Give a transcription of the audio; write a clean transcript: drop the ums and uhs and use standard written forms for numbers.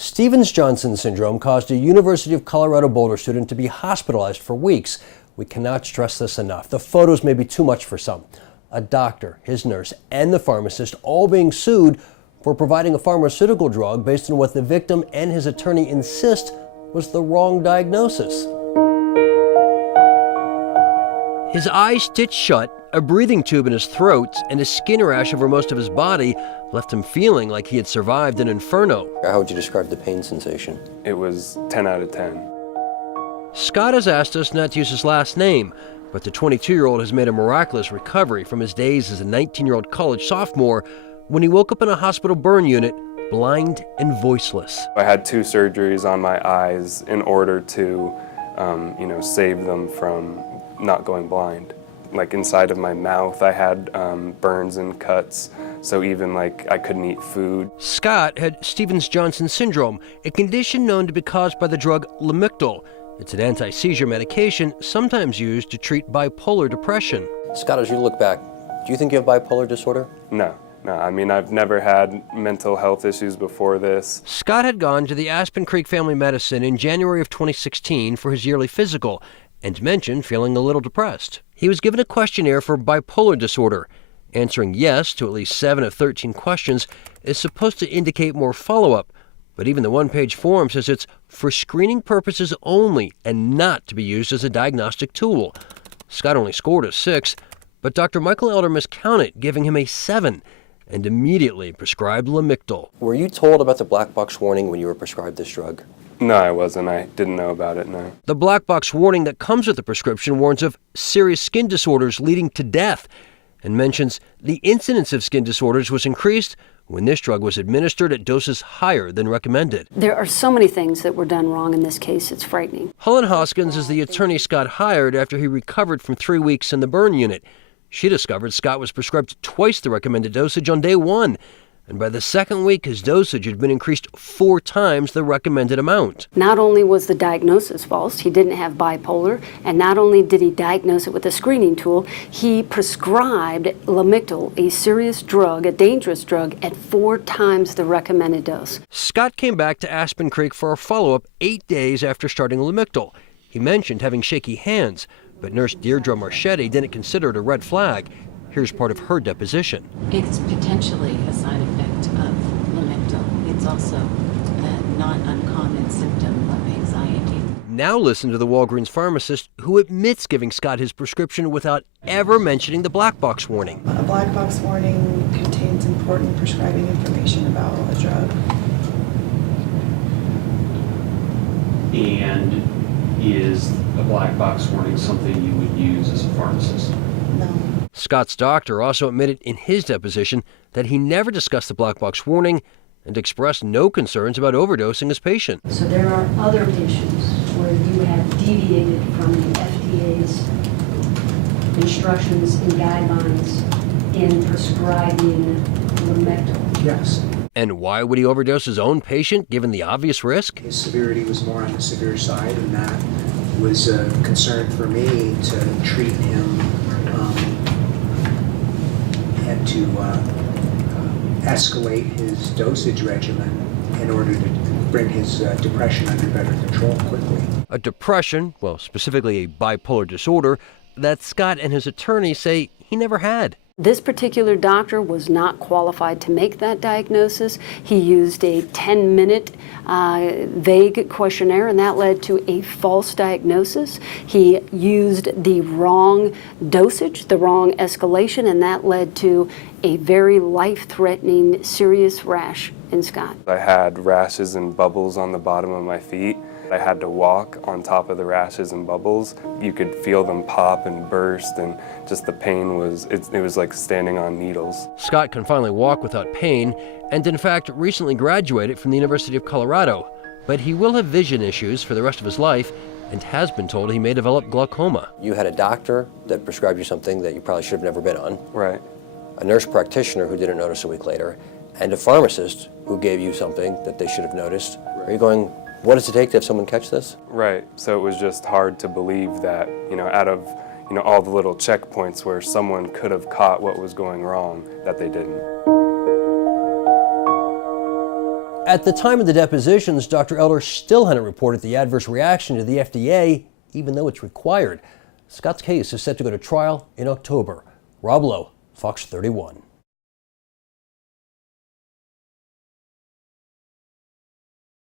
Stevens-Johnson syndrome caused a University of Colorado Boulder student to be hospitalized for weeks. We cannot stress this enough. The photos may be too much for some. A doctor, his nurse, and the pharmacist all being sued for providing a pharmaceutical drug based on what the victim and his attorney insist was the wrong diagnosis. His eyes stitched shut, a breathing tube in his throat, and a skin rash over most of his body left him feeling like he had survived an inferno. How would you describe the pain sensation? It was 10 out of 10. Scott has asked us not to use his last name, but the 22-year-old has made a miraculous recovery from his days as a 19-year-old college sophomore when he woke up in a hospital burn unit, blind and voiceless. I had 2 surgeries on my eyes in order to, save them from not going blind. Like inside of my mouth, I had burns and cuts, so even I couldn't eat food. Scott had Stevens-Johnson syndrome, a condition known to be caused by the drug Lamictal. It's an anti-seizure medication sometimes used to treat bipolar depression. Scott, as you look back, do you think you have bipolar disorder? No. I've never had mental health issues before this. Scott had gone to the Aspen Creek Family Medicine in January of 2016 for his yearly physical and mentioned feeling a little depressed. He was given a questionnaire for bipolar disorder. Answering yes to at least 7 of 13 questions is supposed to indicate more follow-up, but even the one-page form says it's for screening purposes only and not to be used as a diagnostic tool. Scott only scored a 6, but Dr. Michael Elder miscounted, giving him a 7, and immediately prescribed Lamictal. Were you told about the black box warning when you were prescribed this drug? No, I wasn't. I didn't know about it, no. The black box warning that comes with the prescription warns of serious skin disorders leading to death and mentions the incidence of skin disorders was increased when this drug was administered at doses higher than recommended. There are so many things that were done wrong in this case, it's frightening. Helen Hoskins is the attorney Scott hired after he recovered from 3 weeks in the burn unit. She discovered Scott was prescribed twice the recommended dosage on day 1. And by the 2nd week, his dosage had been increased 4 times the recommended amount. Not only was the diagnosis false, he didn't have bipolar, and not only did he diagnose it with a screening tool, he prescribed Lamictal, a serious drug, a dangerous drug, at 4 times the recommended dose. Scott came back to Aspen Creek for a follow-up 8 days after starting Lamictal. He mentioned having shaky hands, but nurse Deirdre Marchetti didn't consider it a red flag. Here's part of her deposition. It's potentially a side effect of Lamictal. It's also a not uncommon symptom of anxiety. Now listen to the Walgreens pharmacist who admits giving Scott his prescription without ever mentioning the black box warning. A black box warning contains important prescribing information about a drug. And is a black box warning something you would use as a pharmacist? No. Scott's doctor also admitted in his deposition that he never discussed the black box warning and expressed no concerns about overdosing his patient. So there are other patients where you have deviated from the FDA's instructions and guidelines in prescribing Lamictal? Yes. And why would he overdose his own patient, given the obvious risk? His severity was more on the severe side, and that was a concern for me to treat him and to escalate his dosage regimen in order to bring his depression under better control quickly. A depression, well, specifically a bipolar disorder, that Scott and his attorney say he never had. This particular doctor was not qualified to make that diagnosis. He used a 10-minute vague questionnaire, and that led to a false diagnosis. He used the wrong dosage, the wrong escalation, and that led to a very life-threatening serious rash in Scott. I had rashes and bubbles on the bottom of my feet. I had to walk on top of the rashes and bubbles. You could feel them pop and burst, and just the pain it was like standing on needles. Scott can finally walk without pain and in fact recently graduated from the University of Colorado. But he will have vision issues for the rest of his life and has been told he may develop glaucoma. You had a doctor that prescribed you something that you probably should have never been on. Right. A nurse practitioner who didn't notice a week later, and a pharmacist who gave you something that they should have noticed. Are you going, what does it take to have someone catch this? Right. So it was just hard to believe that, out of, all the little checkpoints where someone could have caught what was going wrong, that they didn't. At the time of the depositions, Dr. Elder still hadn't reported the adverse reaction to the FDA, even though it's required. Scott's case is set to go to trial in October. Rob Lowe, Fox 31.